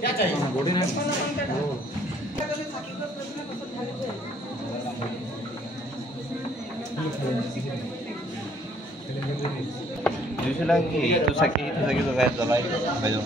क्या चाहिए बॉडी ना Jadi lagi itu sakit tuh kayak terlalu banyak.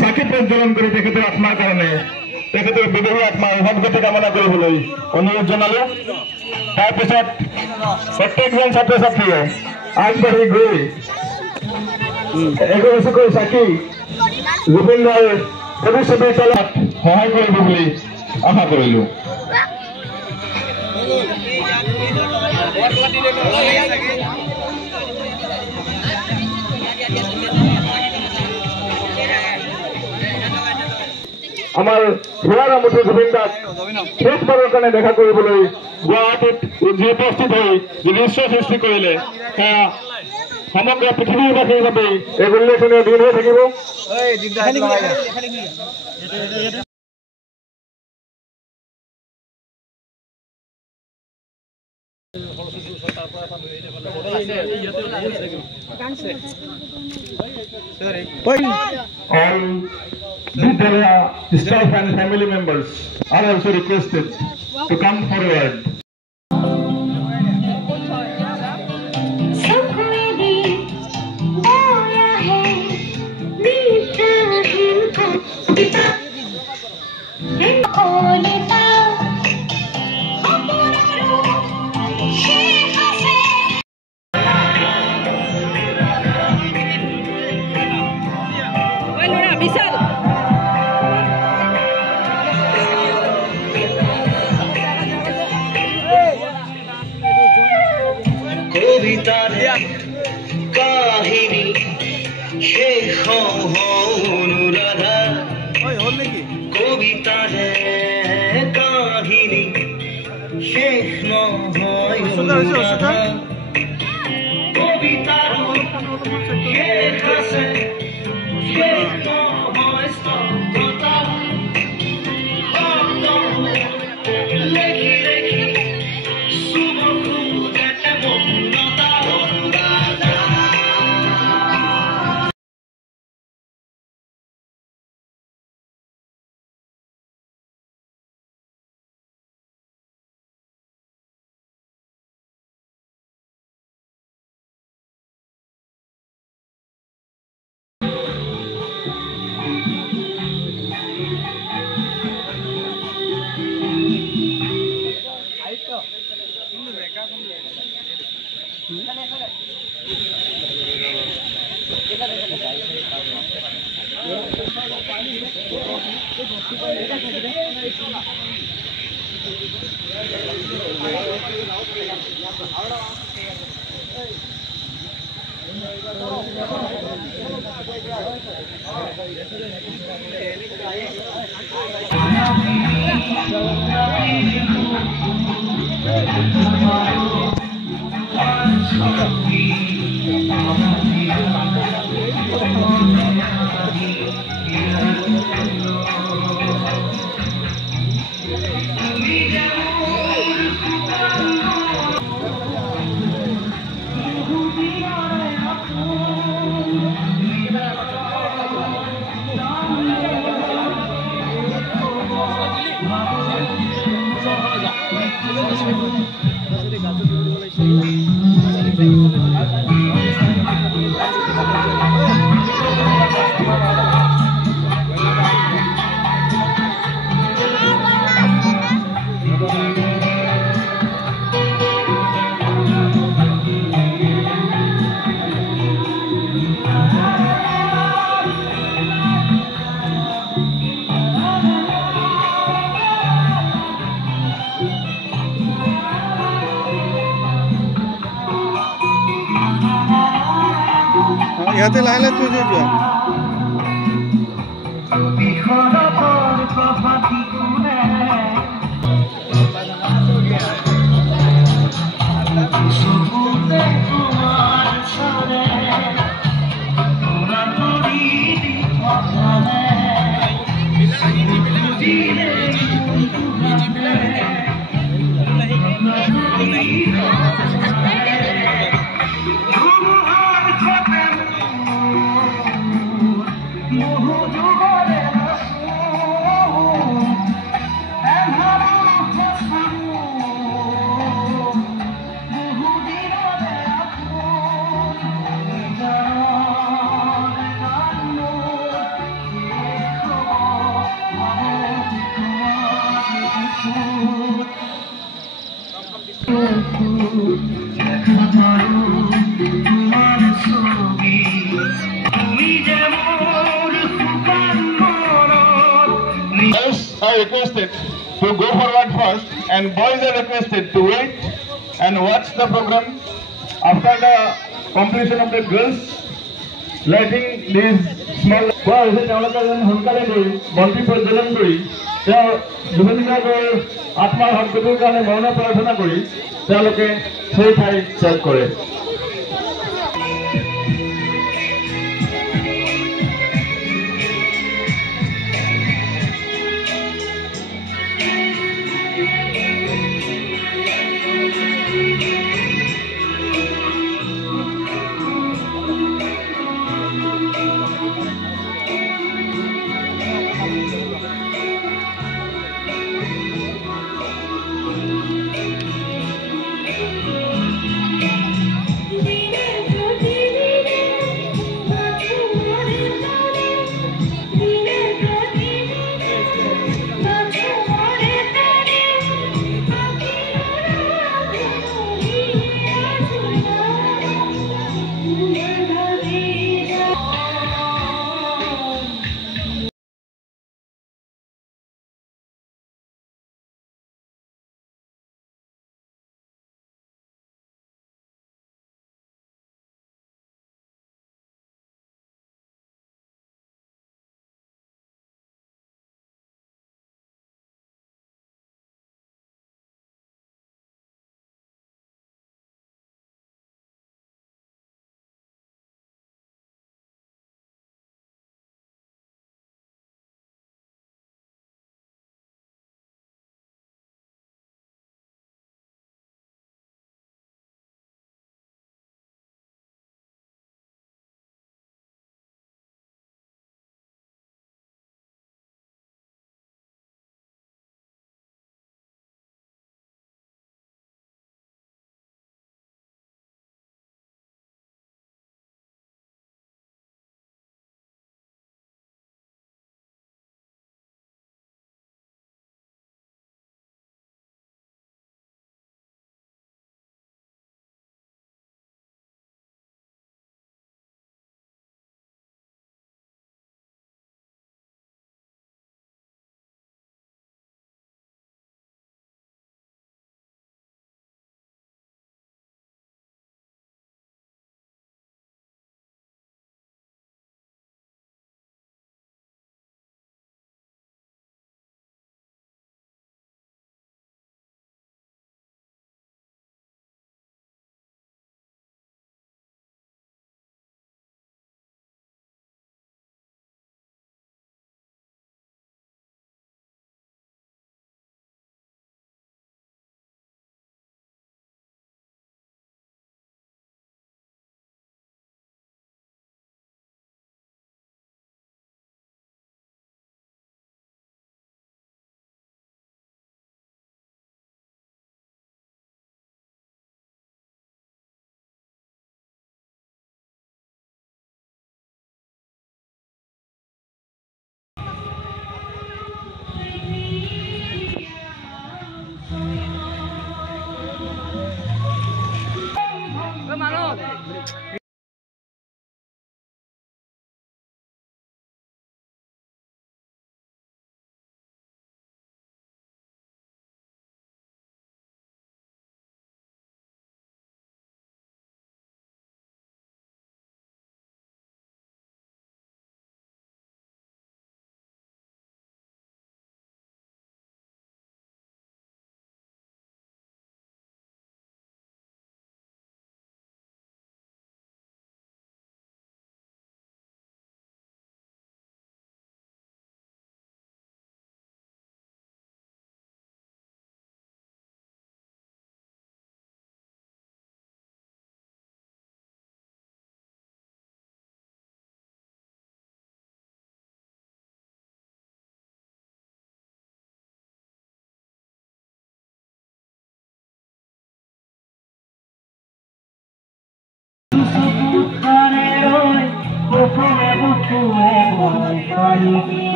Sakib প্রজ্বলন করে তেখেতের আত্মার কারণে তেখেতের বিদেহী আত্মাৰ সদ্গতি কামনা কৰিবলৈ অনুৰোধ জনালো। তাৰপিছত প্ৰত্যেকজন ছাত্ৰ ছাত্ৰীয়ে আগবাঢ়ি গৈ এগৰাকীকৈ চাকি জুবিন দাৰ প্ৰতিচ্ছবিৰ তলত সহায় কৰিব বুলি আশা কৰিলো। আমাৰ হিয়াৰামতি জুবিন দাক শেষবাৰৰ কাৰণে দেখা কৰিবলৈ গুৱাহাটীত যি উপস্থিত হৈ যি দৃশ্য সৃষ্টি কৰিলে সেয়া সমগ্ৰ পৃথিৱীবাসীৰ বাবে এক উল্লেখনীয় দিন হৈ থাকিব। All Vidyalaya staff and family members are also requested to come forward. কাহিনী শেষ অনুৰাধা কবিতাৰে কাহিনী শেষ নহয় অনুৰাধা কবিতাৰ শেষ আছে শেষ নহয় স্তব্ধতা লেখি লেখি চুমকু যাতে মৌনতা Gracias. ইয়াতে লাহে লাহে থৈ থৈ যোৱা Are requested to go forward first, and boys are requested to wait and watch the program. After the completion of the girls lighting these small boys, সোনকালে গৈ বন্তি প্ৰজ্বলন কৰি তেওঁ জুবিনদাৰ আত্মাৰ সদ্গতিৰ কাৰণে মৌন প্ৰাৰ্থনা কৰি তেওঁলোকে সেই ঠাই ত্যাগ কৰে।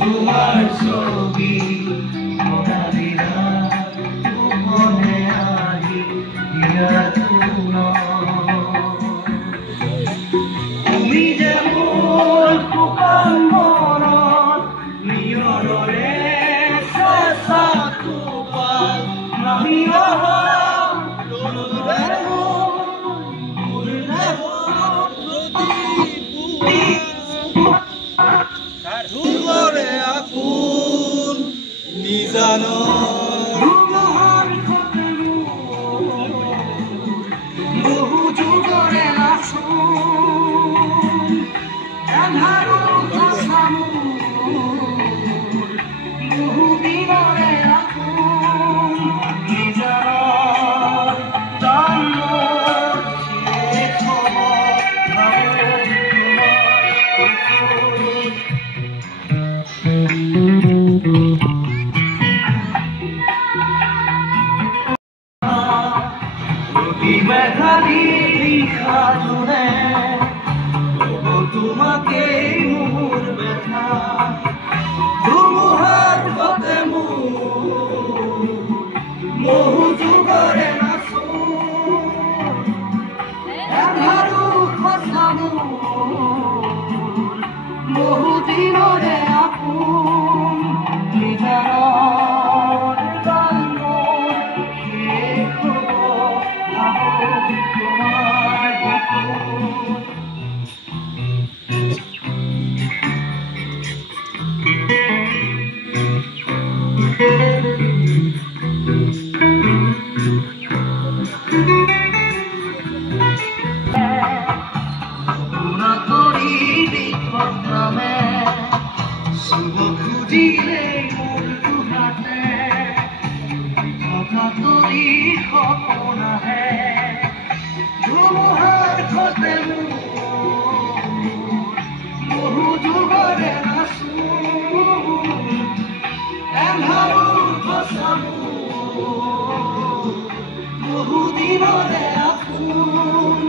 তোমাৰ ছবি মনালিৰা মনে আহি দিয়া তুমি যে মোৰ শুকান মনত নিয়ৰৰে চেঁচা টোপাল নামি অহা নিজানো বহু যুগৰে আছো এন্ধাৰো ভাষামো বহু দিনৰে আপোন নিজানৰ জন্মৰ শেষ হ'ব মেঘালি লিখা জুনে তোমাকে মোৰ ব্যথা ধুমুহাৰ গতে বহু যুগৰে নাচো এন্ধাৰো সঁচা বহু দিনৰে আপোন নিজানৰ জন্মৰ শেষ হ'ব শুভ খুঁজিলে মোৰ দুহাতে কথা তৰি সপোন আহে ধুমুহাৰ ঘটে বহু যুগৰে নাচো এন্ধাৰো সঁচা বহু দিনৰে আপোন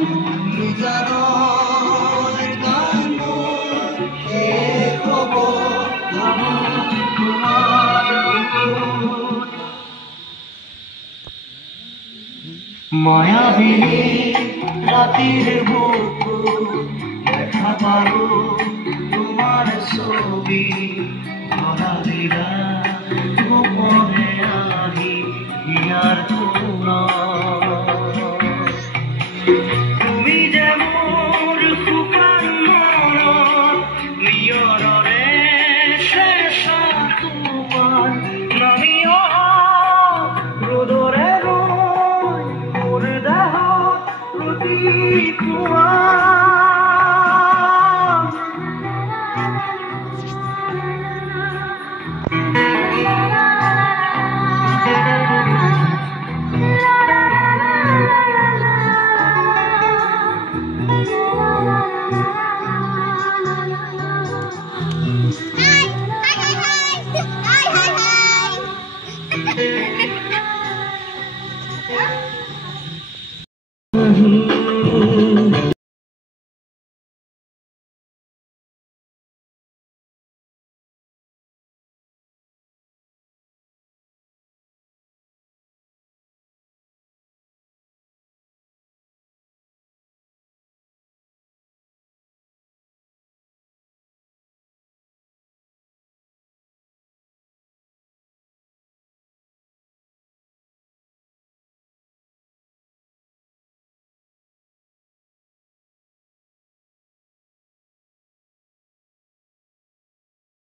নিজানৰ গান মোৰ শেষ হ'ব মায়াবিনী রাতির বুকু দেখা পালো তোমার ছবি মনালিরা গোপনে আহি ইয়ার তুমি যে মোর শুকান মনত নিয়ৰৰে চেঁচা টোপাল নামি অহা ৰ'দৰে ৰৈ মোৰ দেহত প্ৰতিপুৱা